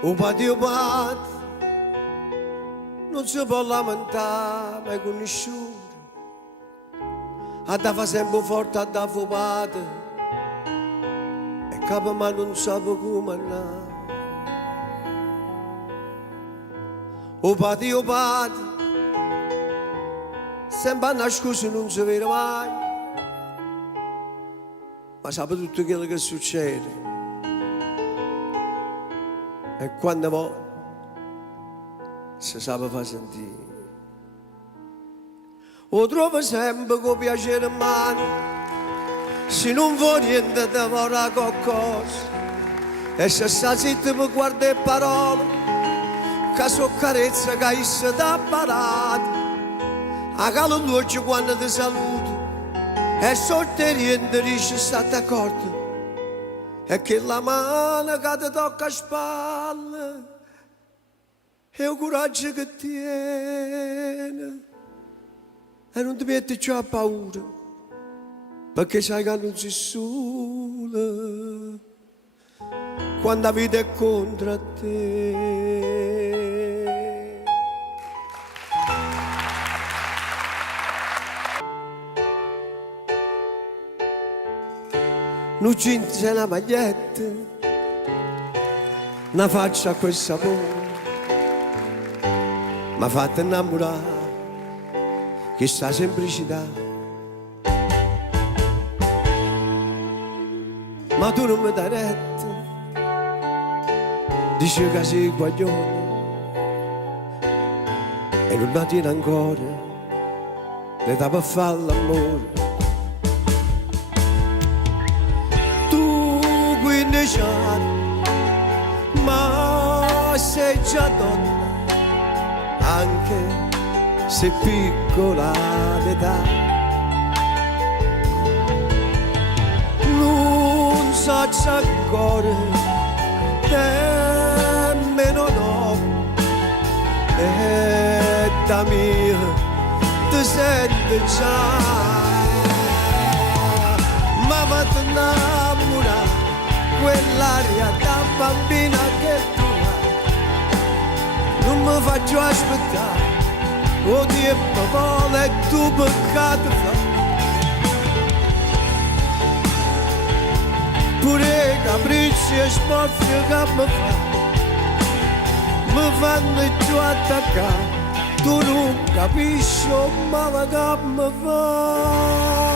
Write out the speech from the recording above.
O patio pat non si può lamentare mai con nessuno, andava sempre forte, andava pata e capo ma non sape come andare. O patio pat sempre nascosto non si vede mai, ma sa tutto quello che succede. E quando va si sa far sentire. O trovo sempre con piacere in mano, se non vuoi niente ti vorrà qualcosa. E se sta zitto mi guarda le parole, che so carezza che essa ti ha parato. A calo luce quando ti saluto, e sorteriente riesci a stare d'accordo. E che la mano che ti tocca a spalle è il coraggio che tiene e non ti metti più a paura perché sai che non sei sola quando la vita è contro te. Non c'è una maglietta, una faccia a quel sapore, mi ha fatto innamorare questa semplicità. Ma tu non mi dai retta, dici che sei guaglione e non la tieni ancora, le dà per fare l'amore. 15 anni, ma sei già donna, anche se piccola d'età. Non so ancora, nemmeno no, e da mia ti senti già, ma vado innamorata quell'aria da bambina che tu hai, non mi faccio aspettare, o tempo vuole e tu peccato fai. Pure i capricci e smorfie che mi fanno giù attaccare, tu non capisci il male che mi fai.